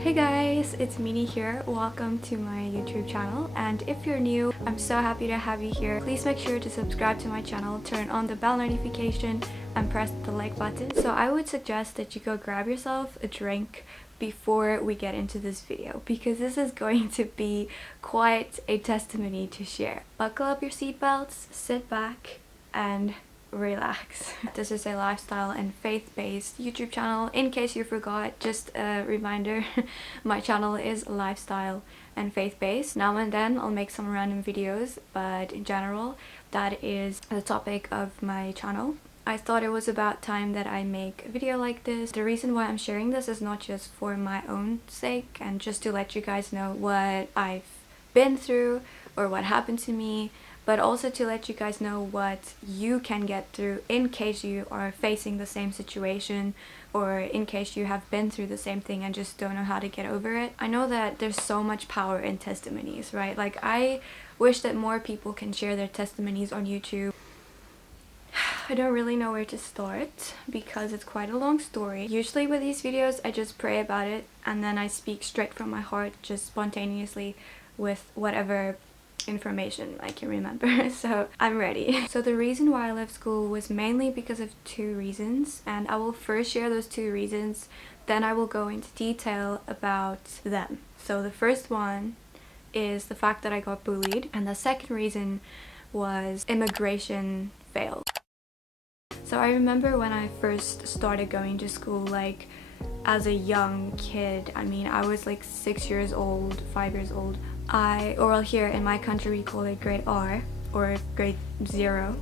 Hey guys, it's Mini here. Welcome to my YouTube channel, and if you're new, I'm so happy to have you here. Please make sure to subscribe to my channel, turn on the bell notification, and press the like button. So I would suggest that you go grab yourself a drink before we get into this video, because this is going to be quite a testimony to share. Buckle up your seatbelts, sit back, and relax. This is a lifestyle and faith-based YouTube channel. In case you forgot, just a reminder, my channel is lifestyle and faith-based. Now and then I'll make some random videos, but in general that is the topic of my channel. I thought it was about time that I make a video like this. The reason why I'm sharing this is not just for my own sake and just to let you guys know what I've been through or what happened to me, but also to let you guys know what you can get through in case you are facing the same situation or in case you have been through the same thing and just don't know how to get over it. I know that there's so much power in testimonies, right? Like, I wish that more people can share their testimonies on YouTube. I don't really know where to start because it's quite a long story. Usually with these videos I just pray about it and then I speak straight from my heart, just spontaneously with whatever information I can remember. So I'm ready. So the reason why I left school was mainly because of two reasons, and I will first share those two reasons, then I will go into detail about them. So the first one is the fact that I got bullied, and the second reason was immigration failed. So I remember when I first started going to school, like as a young kid, I mean I was like 6 years old, 5 years old. Or here in my country we call it grade R or grade 0.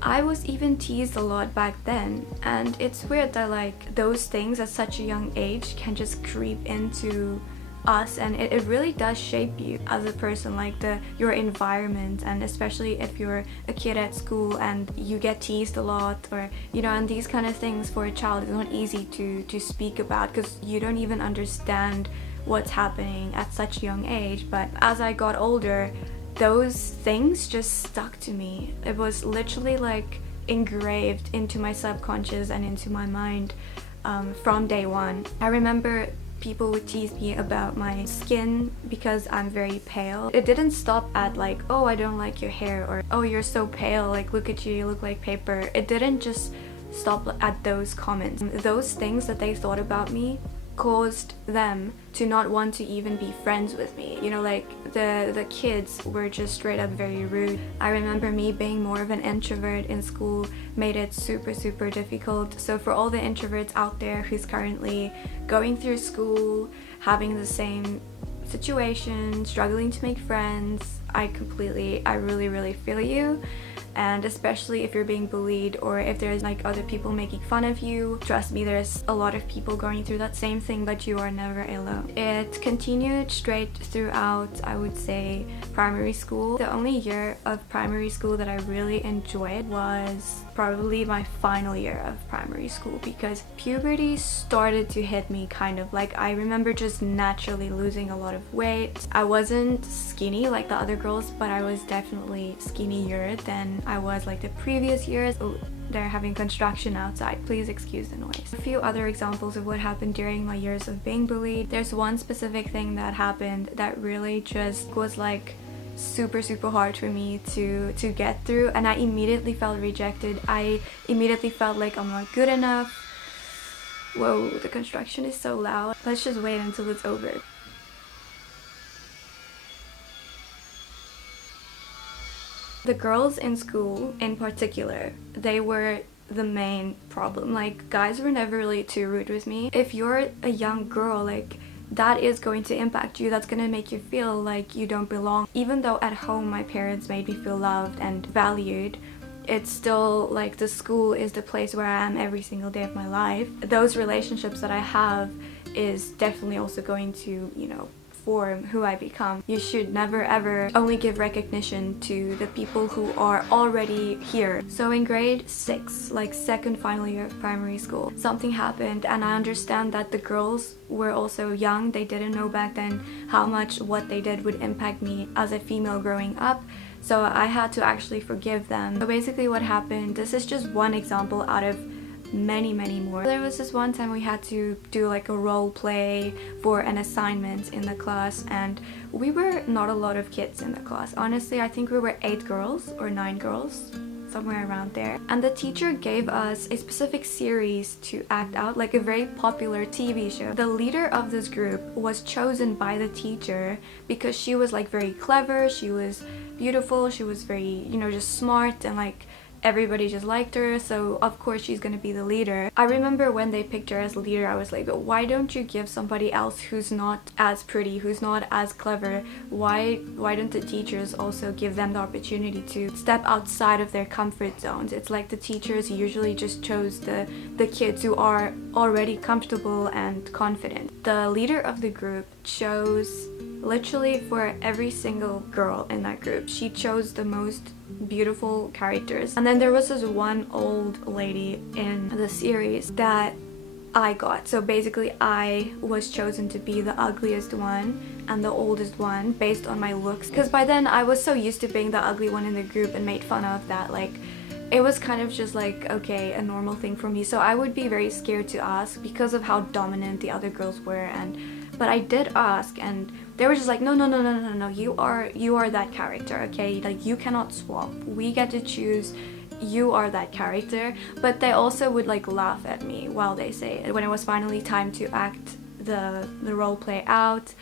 I was even teased a lot back then, and it's weird that like those things at such a young age can just creep into us, and it really does shape you as a person, like your environment, and especially if you're a kid at school and you get teased a lot, or you know, and these kind of things for a child is not easy to speak about because you don't even understand what's happening at such a young age. But as I got older, those things just stuck to me. It was literally like engraved into my subconscious and into my mind from day one. I remember people would tease me about my skin because I'm very pale. It didn't stop at like, oh, I don't like your hair, or oh, you're so pale, like look at you, you look like paper. It didn't just stop at those comments. Those things that they thought about me caused them to not want to even be friends with me. You know, like the kids were just straight up very rude. I remember me being more of an introvert in school made it super difficult. So for all the introverts out there who's currently going through school, having the same situation, struggling to make friends, I really feel you. And especially if you're being bullied or if there's like other people making fun of you, trust me, there's a lot of people going through that same thing, but you are never alone. It continued straight throughout, I would say, primary school. The only year of primary school that I really enjoyed was probably my final year of primary school, because puberty started to hit me kind of. Like, I remember just naturally losing a lot of weight. I wasn't skinny like the other girls, but I was definitely skinnier than I was like the previous years. Oh, they're having construction outside, please excuse the noise. A few other examples of what happened during my years of being bullied. There's one specific thing that happened that really just was like super hard for me to get through, and I immediately felt rejected. I immediately felt like I'm not good enough. Whoa, the construction is so loud. Let's just wait until it's over. The girls in school in particular, they were the main problem. Like, guys were never really too rude with me. If you're a young girl, like, that is going to impact you. That's gonna make you feel like you don't belong. Even though at home my parents made me feel loved and valued, it's still like the school is the place where I am every single day of my life. Those relationships that I have is definitely also going to, you know, form who I become. You should never ever only give recognition to the people who are already here. So in grade 6, like second final year of primary school, something happened, and I understand that the girls were also young. They didn't know back then how much what they did would impact me as a female growing up. So I had to actually forgive them. So basically what happened, this is just one example out of many more. There was this one time we had to do like a role play for an assignment in the class, and we were not a lot of kids in the class. Honestly, I think we were 8 girls or 9 girls, somewhere around there. And the teacher gave us a specific series to act out, like a very popular TV show. The leader of this group was chosen by the teacher because she was like very clever, she was beautiful, she was very, you know, just smart, and like everybody just liked her, so of course she's gonna be the leader. I remember when they picked her as leader, I was like, why don't you give somebody else who's not as pretty, who's not as clever? Why don't the teachers also give them the opportunity to step outside of their comfort zones? It's like the teachers usually just chose the kids who are already comfortable and confident. The leader of the group chose, literally for every single girl in that group, she chose the most beautiful characters. And then there was this one old lady in the series that I got. So basically I was chosen to be the ugliest one and the oldest one based on my looks, because by then I was so used to being the ugly one in the group and made fun of that. Like, it was kind of just like, okay, a normal thing for me. So I would be very scared to ask because of how dominant the other girls were. But I did ask, and they were just like, no, you are that character, okay? Like, you cannot swap. We get to choose. You are that character. But they also would like laugh at me while they say it. When it was finally time to act the role play out,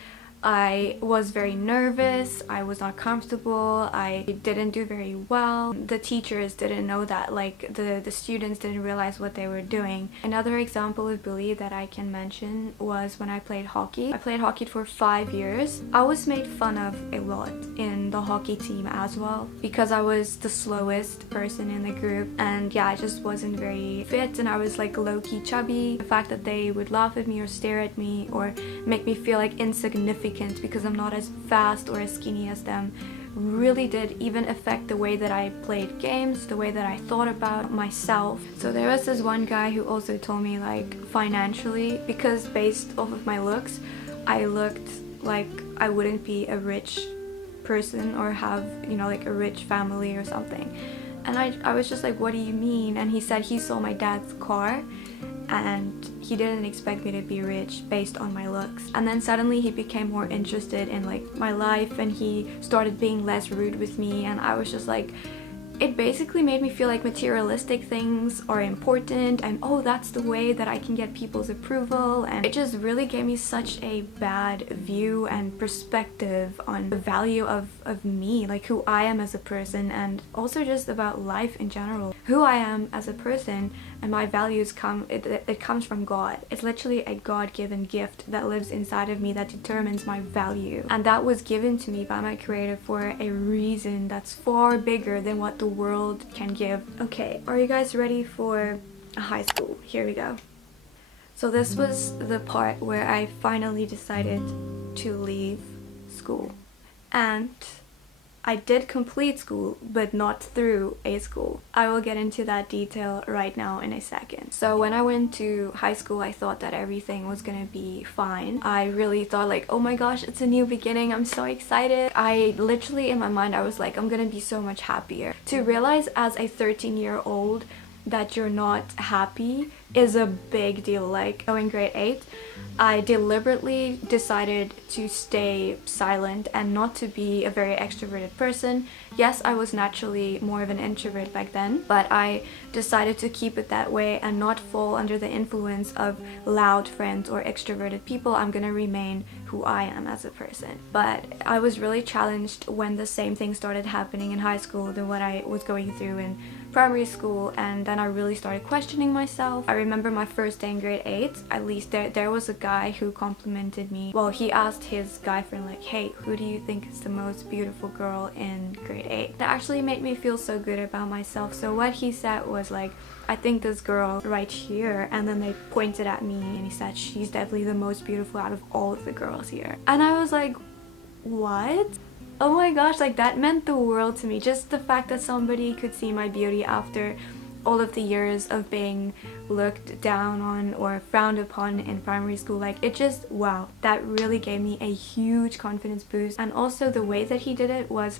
I was very nervous, I was not comfortable, I didn't do very well. The teachers didn't know that, like the students didn't realize what they were doing. Another example of bully that I can mention was when I played hockey. I played hockey for 5 years. I was made fun of a lot in the hockey team as well because I was the slowest person in the group, and yeah, I just wasn't very fit, and I was like low-key chubby. The fact that they would laugh at me or stare at me or make me feel like insignificant because I'm not as fast or as skinny as them really did even affect the way that I played games, the way that I thought about myself. So there was this one guy who also told me, like, financially, because based off of my looks, I looked like I wouldn't be a rich person or have, you know, like a rich family or something. And I was just like, what do you mean? And he said he saw my dad's car and he didn't expect me to be rich based on my looks. And then suddenly he became more interested in like my life, and he started being less rude with me, and I was just like, it basically made me feel like materialistic things are important, and oh, that's the way that I can get people's approval. And it just really gave me such a bad view and perspective on the value of me, like who I am as a person, and also just about life in general. Who I am as a person and my values it comes from God. It's literally a God-given gift that lives inside of me that determines my value, and that was given to me by my creator for a reason that's far bigger than what the world can give. Okay, are you guys ready for high school? Here we go. So this was the part where I finally decided to leave school, and I did complete school, but not through a school. I will get into that detail right now in a second. So when I went to high school, I thought that everything was gonna be fine. I really thought like, oh my gosh, it's a new beginning, I'm so excited. I literally, in my mind, I was like, I'm gonna be so much happier. To realize as a 13-year-old that you're not happy is a big deal. Like, in grade 8, I deliberately decided to stay silent and not to be a very extroverted person. Yes, I was naturally more of an introvert back then, but I decided to keep it that way and not fall under the influence of loud friends or extroverted people. I'm gonna remain who I am as a person. But I was really challenged when the same thing started happening in high school than what I was going through in primary school, and then I really started questioning myself. I remember my first day in grade 8, at least there was a guy who complimented me. Well, he asked his guy friend like, hey, who do you think is the most beautiful girl in grade 8? That actually made me feel so good about myself. So what he said was like, I think this girl right here, and then they pointed at me and he said, she's definitely the most beautiful out of all of the girls here. And I was like, what? Oh my gosh, like that meant the world to me. Just the fact that somebody could see my beauty after all of the years of being looked down on or frowned upon in primary school, like it just, wow, that really gave me a huge confidence boost. And also the way that he did it was,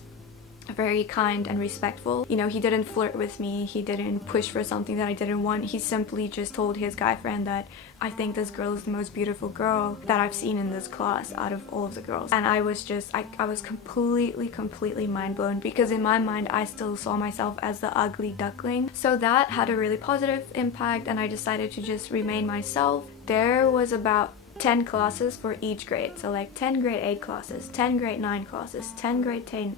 very kind and respectful. You know, he didn't flirt with me, he didn't push for something that I didn't want. He simply just told his guy friend that I think this girl is the most beautiful girl that I've seen in this class out of all of the girls. And I was just, I was completely mind blown, because in my mind I still saw myself as the ugly duckling. So that had a really positive impact, and I decided to just remain myself. There was about 10 classes for each grade, so like 10 grade 8 classes, 10 grade 9 classes, 10 grade 10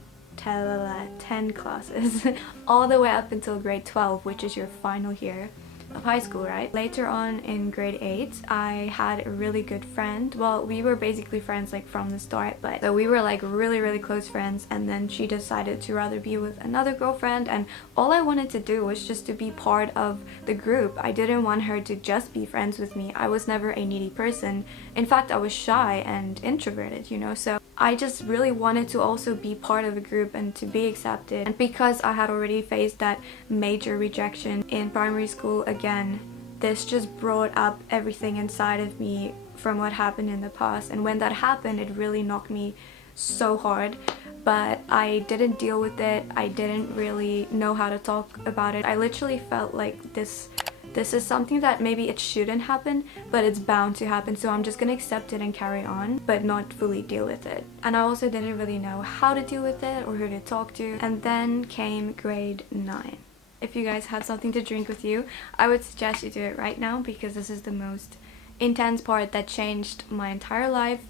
classes all the way up until grade 12, which is your final year of high school, right? Later on in grade 8, I had a really good friend. Well, we were basically friends like from the start, but so we were like really close friends, and then she decided to rather be with another girlfriend, and all I wanted to do was just to be part of the group. I didn't want her to just be friends with me. I was never a needy person. In fact, I was shy and introverted, you know, so I just really wanted to also be part of a group and to be accepted. And because I had already faced that major rejection in primary school again, this just brought up everything inside of me from what happened in the past. And when that happened, it really knocked me so hard, but I didn't deal with it. I didn't really know how to talk about it. I literally felt like this is something that maybe it shouldn't happen, but it's bound to happen, so I'm just gonna accept it and carry on, but not fully deal with it. And I also didn't really know how to deal with it or who to talk to. And then came grade 9. If you guys have something to drink with you, I would suggest you do it right now, because this is the most intense part that changed my entire life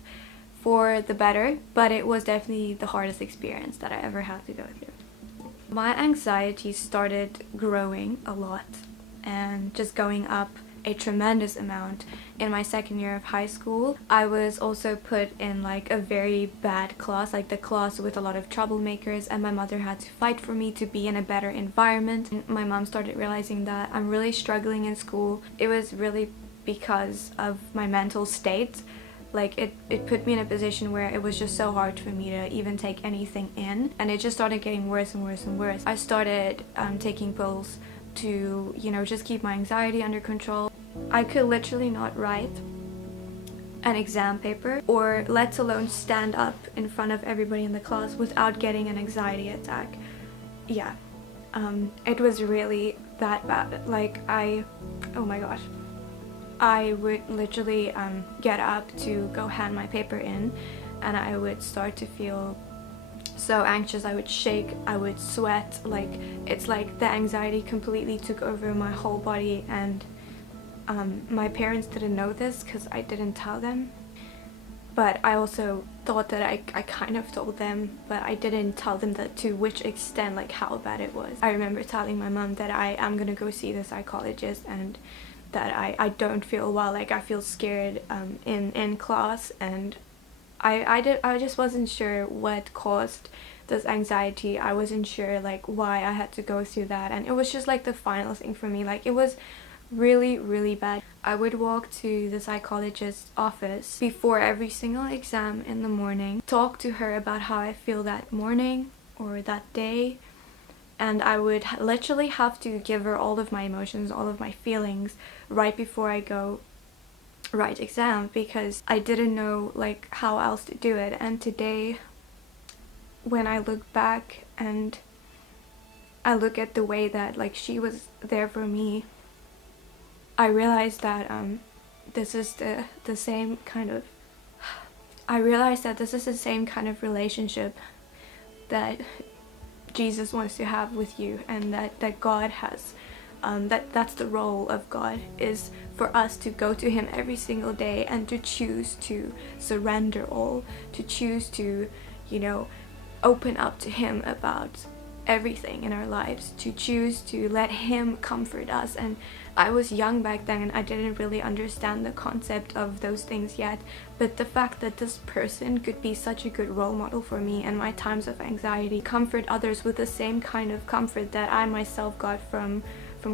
for the better, but it was definitely the hardest experience that I ever had to go through. My anxiety started growing a lot and just going up a tremendous amount in my second year of high school. I was also put in like a very bad class, like the class with a lot of troublemakers, and my mother had to fight for me to be in a better environment. And my mom started realizing that I'm really struggling in school. It was really because of my mental state. Like it put me in a position where it was just so hard for me to even take anything in, and it just started getting worse and worse and worse. I started taking pills to, you know, just keep my anxiety under control. I could literally not write an exam paper, or let alone stand up in front of everybody in the class without getting an anxiety attack. Yeah, it was really that bad. Like oh my gosh, I would literally get up to go hand my paper in, and I would start to feel so anxious. I would shake, I would sweat, like it's like the anxiety completely took over my whole body. And my parents didn't know this because I didn't tell them, but I also thought that I kind of told them, but I didn't tell them that to which extent, like how bad it was. I remember telling my mom that I am gonna go see the psychologist, and that I don't feel well, like I feel scared in class, and I just wasn't sure what caused this anxiety. I wasn't sure like why I had to go through that, and it was just like the final thing for me. Like it was really bad. I would walk to the psychologist's office before every single exam in the morning, talk to her about how I feel that morning or that day, and I would literally have to give her all of my emotions, all of my feelings right before I go write exam, because I didn't know like how else to do it. And today, when I look back and I look at the way that like she was there for me, I realized that this is the same kind of relationship that Jesus wants to have with you, and that God has. That's the role of God, is for us to go to him every single day and to choose to surrender all, to choose to, you know, open up to him about everything in our lives, to choose to let him comfort us. And I was young back then and I didn't really understand the concept of those things yet, but the fact that this person could be such a good role model for me in my times of anxiety, comfort others with the same kind of comfort that I myself got from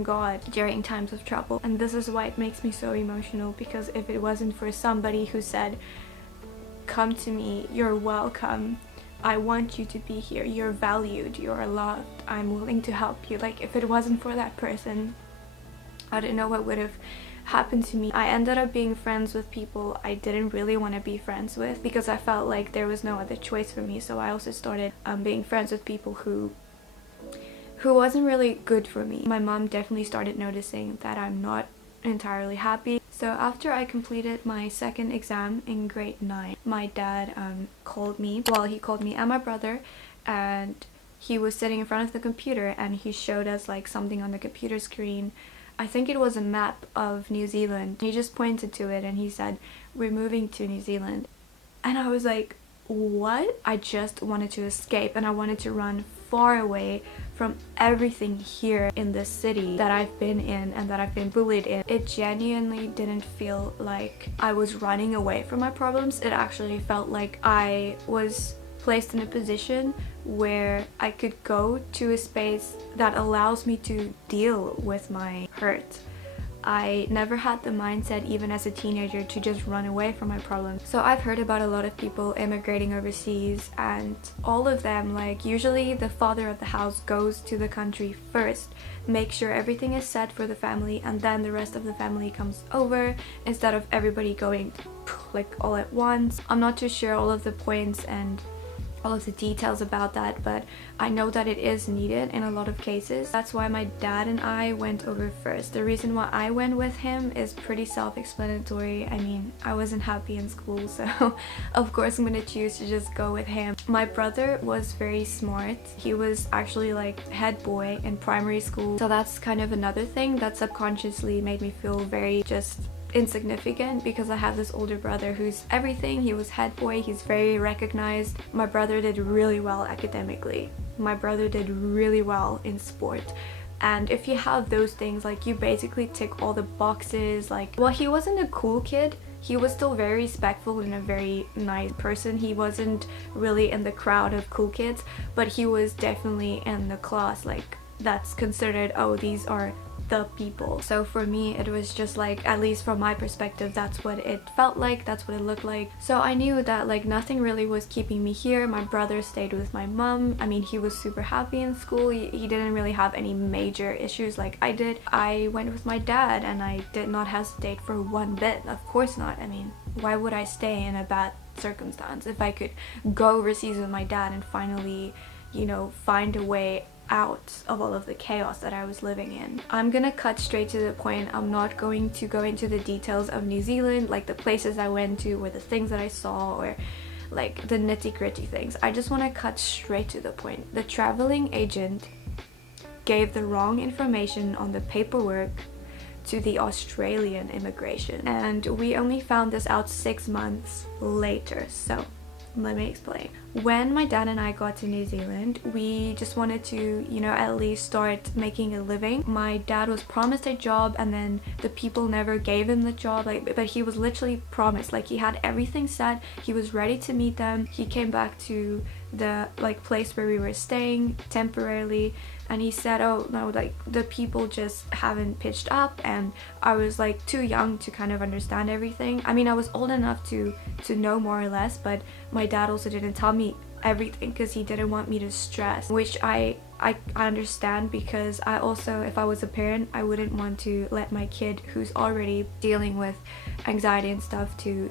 God during times of trouble. And this is why it makes me so emotional, because if it wasn't for somebody who said, come to me, you're welcome, I want you to be here, you're valued, you're loved, I'm willing to help you, like if it wasn't for that person, I don't know what would have happened to me. I ended up being friends with people I didn't really want to be friends with because I felt like there was no other choice for me. So I also started being friends with people who wasn't really good for me. My mom definitely started noticing that I'm not entirely happy. So after I completed my second exam in grade 9, my dad called me. Well, he called me and my brother, and he was sitting in front of the computer and he showed us like something on the computer screen. I think it was a map of New Zealand. He just pointed to it and he said, "We're moving to New Zealand." And I was like, what? I just wanted to escape and I wanted to run far away from everything here in this city that I've been in and that I've been bullied in. It genuinely didn't feel like I was running away from my problems. It actually felt like I was placed in a position where I could go to a space that allows me to deal with my hurt. I never had the mindset, even as a teenager, to just run away from my problems. So I've heard about a lot of people immigrating overseas, and all of them, like, usually the father of the house goes to the country first, make sure everything is set for the family, and then the rest of the family comes over instead of everybody going like all at once. I'm not too sure all of the points and all of the details about that, but I know that it is needed in a lot of cases. That's why my dad and I went over first. The reason why I went with him is pretty self-explanatory. I mean, I wasn't happy in school, so of course I'm gonna choose to just go with him. My brother was very smart. He was actually like head boy in primary school, so that's kind of another thing that subconsciously made me feel very just insignificant, because I have this older brother who's everything. He was head boy, he's very recognized. My brother did really well academically. My brother did really well in sport. And if you have those things, like, you basically tick all the boxes. Like, well, he wasn't a cool kid. He was still very respectful and a very nice person. He wasn't really in the crowd of cool kids, but he was definitely in the class, like, that's considered, oh, these are the people. So for me, it was just like, at least from my perspective, that's what it felt like, that's what it looked like. So I knew that like nothing really was keeping me here. My brother stayed with my mom. I mean, he was super happy in school. He didn't really have any major issues like I did. I went with my dad and I did not hesitate for one bit. Of course not. I mean, why would I stay in a bad circumstance if I could go overseas with my dad and finally, you know, find a way out of all of the chaos that I was living in. I'm gonna cut straight to the point. I'm not going to go into the details of New Zealand, like the places I went to or the things that I saw or like the nitty-gritty things. I just want to cut straight to the point. The traveling agent gave the wrong information on the paperwork to the Australian immigration, and we only found this out 6 months later. So let me explain. When my dad and I got to New Zealand, we just wanted to, you know, at least start making a living. My dad was promised a job and then the people never gave him the job, like, but he was literally promised, like, he had everything set, he was ready to meet them. He came back to the like place where we were staying temporarily, and he said, oh no, like, the people just haven't pitched up. And I was like too young to kind of understand everything. I mean, I was old enough to know more or less, but my dad also didn't tell me everything because he didn't want me to stress, which I understand, because I also, if I was a parent, I wouldn't want to let my kid who's already dealing with anxiety and stuff to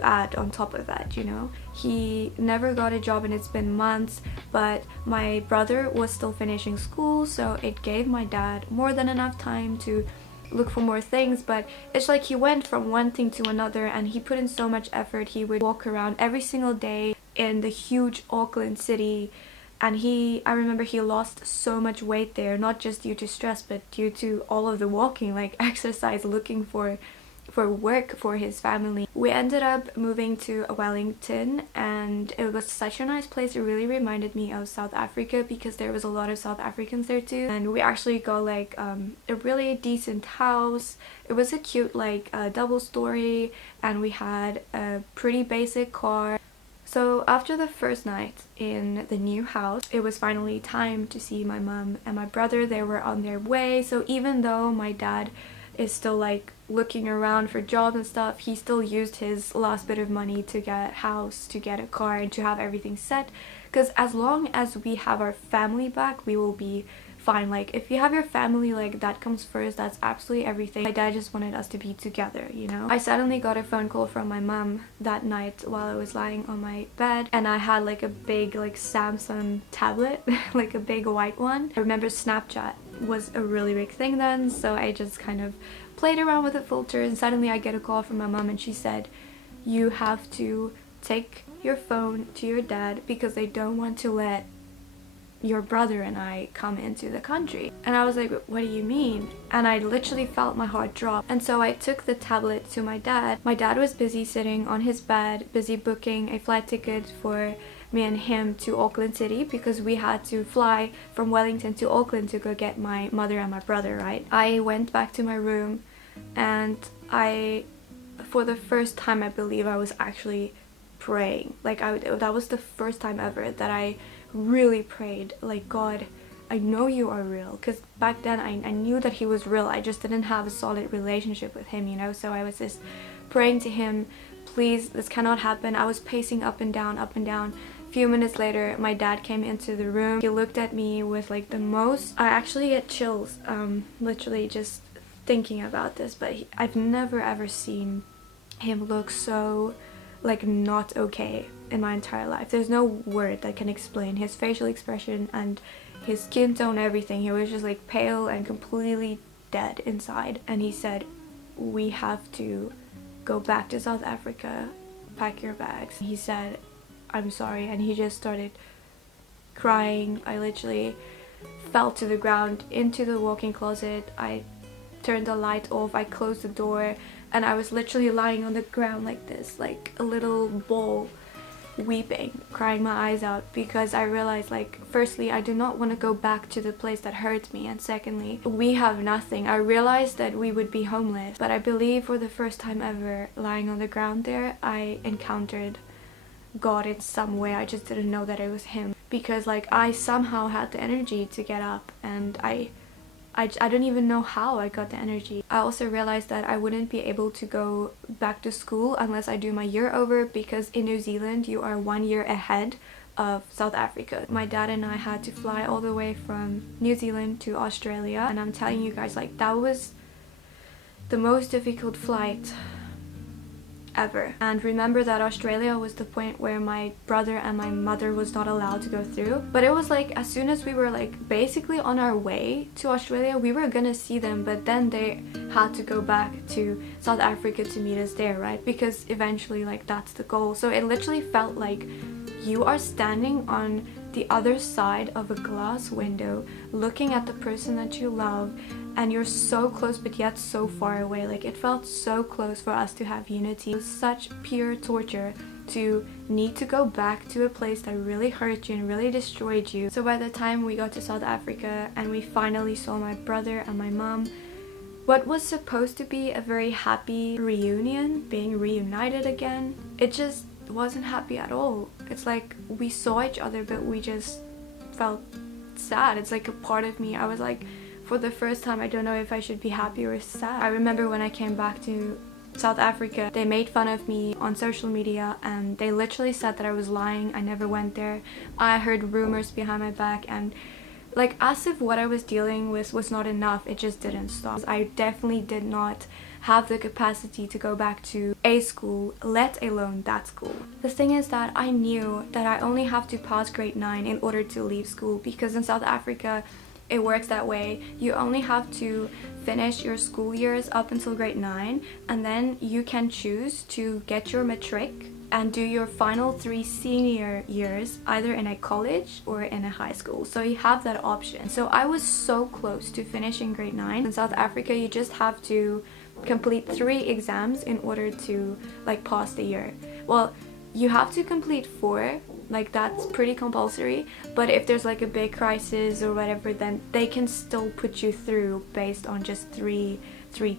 add on top of that, you know. He never got a job and it's been months, but my brother was still finishing school, so it gave my dad more than enough time to look for more things. But it's like he went from one thing to another and he put in so much effort. He would walk around every single day in the huge Auckland city, and I remember he lost so much weight there, not just due to stress but due to all of the walking, like exercise, looking for work for his family. We ended up moving to Wellington, and it was such a nice place. It really reminded me of South Africa because there was a lot of South Africans there too. And we actually got like a really decent house. It was a cute like double story, and we had a pretty basic car. So after the first night in the new house, it was finally time to see my mom and my brother. They were on their way. So even though my dad is still like looking around for jobs and stuff, he still used his last bit of money to get a house, to get a car, and to have everything set, because as long as we have our family back, we will be fine. Like, if you have your family, like, that comes first. That's absolutely everything. My dad just wanted us to be together, you know. I suddenly got a phone call from my mom that night while I was lying on my bed, and I had like a big like Samsung tablet like a big white one. I remember Snapchat was a really big thing then, so I just kind of played around with the filter, and suddenly I get a call from my mom, and she said, you have to take your phone to your dad because they don't want to let your brother and I come into the country. And I was like, what do you mean? And I literally felt my heart drop. And so I took the tablet to my dad. My dad was busy sitting on his bed, busy booking a flight ticket for me and him to Auckland City because we had to fly from Wellington to Auckland to go get my mother and my brother, right? I went back to my room, and for the first time, I believe I was actually praying. Like, that was the first time ever that I really prayed, like, God, I know you are real. Because back then I knew that he was real, I just didn't have a solid relationship with him, you know. So I was just praying to him, please, this cannot happen. I was pacing up and down, up and down. A few minutes later, my dad came into the room. He looked at me with like the most, I actually get chills literally just thinking about this, but I've never ever seen him look so like not okay in my entire life. There's no word that can explain his facial expression and his skin tone, everything. He was just like pale and completely dead inside. And he said, we have to go back to South Africa, pack your bags. He said, I'm sorry, and he just started crying. I literally fell to the ground into the walk-in closet. I turned the light off, I closed the door, and I was literally lying on the ground like this, like a little ball, weeping, crying my eyes out, because I realized, like, firstly, I do not want to go back to the place that hurt me, and secondly, we have nothing. I realized that we would be homeless, but I believe for the first time ever, lying on the ground there, I encountered God in some way. I just didn't know that it was him, because like I somehow had the energy to get up, and I don't even know how I got the energy. I also realized that I wouldn't be able to go back to school unless I do my year over, because in New Zealand you are 1 year ahead of South Africa. My dad and I had to fly all the way from New Zealand to Australia, and I'm telling you guys, like, that was the most difficult flight ever. And remember that Australia was the point where my brother and my mother was not allowed to go through, but it was like as soon as we were like basically on our way to Australia, we were gonna see them, but then they had to go back to South Africa to meet us there, right? Because eventually, like, that's the goal. So it literally felt like you are standing on the other side of a glass window looking at the person that you love, and you're so close but yet so far away. Like, it felt so close for us to have unity. It was such pure torture to need to go back to a place that really hurt you and really destroyed you. So by the time we got to South Africa and we finally saw my brother and my mom, what was supposed to be a very happy reunion, being reunited again, it just wasn't happy at all. It's like we saw each other but we just felt sad. It's like a part of me, I was like, for the first time, I don't know if I should be happy or sad. I remember when I came back to South Africa, they made fun of me on social media, and they literally said that I was lying. I never went there. I heard rumors behind my back, and like, as if what I was dealing with was not enough, it just didn't stop. I definitely did not have the capacity to go back to a school, let alone that school. The thing is that I knew that I only have to pass grade 9 in order to leave school, because in South Africa it works that way. You only have to finish your school years up until grade 9, and then you can choose to get your matric and do your final 3 senior years either in a college or in a high school. So you have that option. So I was so close to finishing grade 9. In South Africa, you just have to complete 3 exams in order to like pass the year. Well, you have to complete 4, like that's pretty compulsory, but if there's like a big crisis or whatever, then they can still put you through based on just three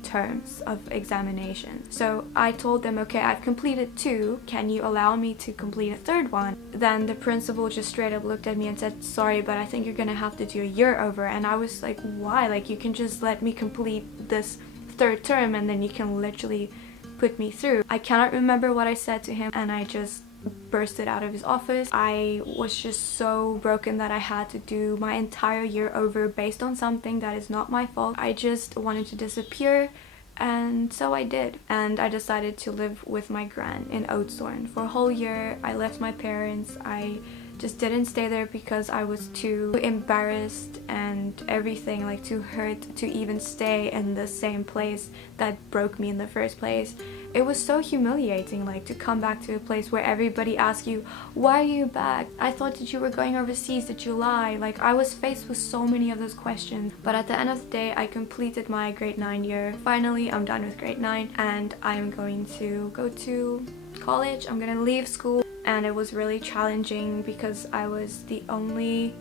terms of examination. So I told them, okay, I've completed 2, can you allow me to complete a 3rd one? Then the principal just straight up looked at me and said, sorry, but I think you're gonna have to do a year over. And I was like, why? Like, you can just let me complete this 3rd term and then you can literally put me through. I cannot remember what I said to him, and I just bursted out of his office. I was just so broken that I had to do my entire year over based on something that is not my fault. I just wanted to disappear, and so I did. And I decided to live with my gran in Oudtshoorn for a whole year. I left my parents. I just didn't stay there because I was too embarrassed and everything, like too hurt to even stay in the same place that broke me in the first place. It was so humiliating, like to come back to a place where everybody asks you, why are you back? I thought that you were going overseas, did you lie? Like, I was faced with so many of those questions. But at the end of the day, I completed my grade 9 year. Finally, I'm done with grade 9 and I'm going to go to college. I'm gonna leave school. And it was really challenging because I was the only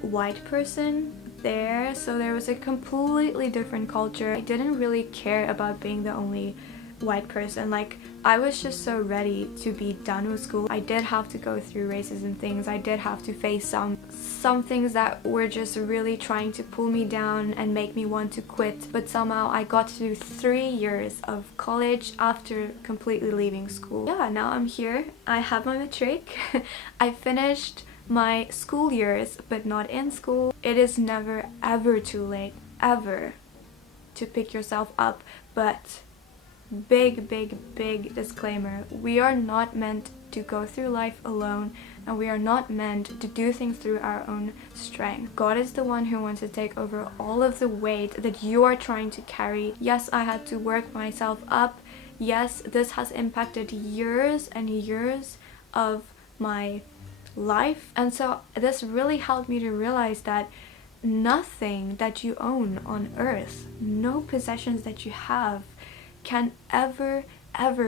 white person there, so there was a completely different culture. I didn't really care about being the only white person. Like, I was just so ready to be done with school. I did have to go through racism things. I did have to face some things that were just really trying to pull me down and make me want to quit, but somehow I got through 3 years of college after completely leaving school. Yeah, now I'm here. I have my matric. I finished my school years, but not in school. It is never ever too late, ever, to pick yourself up, but big disclaimer: we are not meant to go through life alone, and we are not meant to do things through our own strength. God is the one who wants to take over all of the weight that you are trying to carry. Yes, I had to work myself up. Yes, this has impacted years and years of my life, and so this really helped me to realize that nothing that you own on earth, no possessions that you have, can ever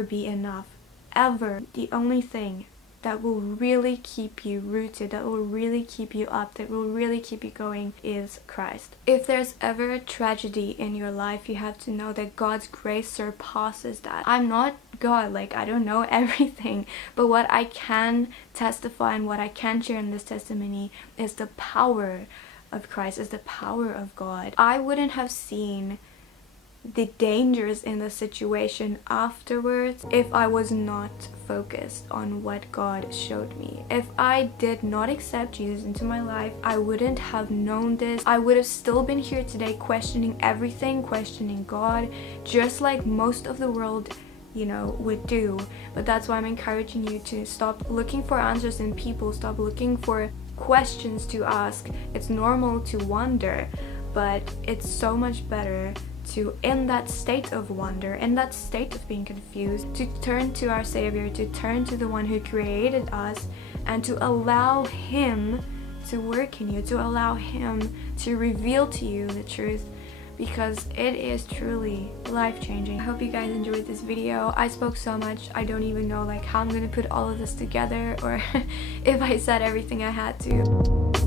be enough, ever. The only thing that will really keep you rooted, that will really keep you up, that will really keep you going is Christ. If there's ever a tragedy in your life, you have to know that God's grace surpasses that. I'm not God, like I don't know everything, but what I can testify and what I can share in this testimony is the power of Christ, is the power of God. I wouldn't have seen the dangers in the situation afterwards if I was not focused on what God showed me. If I did not accept Jesus into my life, I wouldn't have known this. I would have still been here today questioning everything, questioning God, just like most of the world, you know, would do. But that's why I'm encouraging you to stop looking for answers in people, stop looking for questions to ask. It's normal to wonder, but it's so much better to, in that state of wonder, in that state of being confused, to turn to our Savior, to turn to the one who created us, and to allow Him to work in you, to allow Him to reveal to you the truth, because it is truly life-changing. I hope you guys enjoyed this video. I spoke so much, I don't even know like how I'm gonna put all of this together, or if I said everything I had to.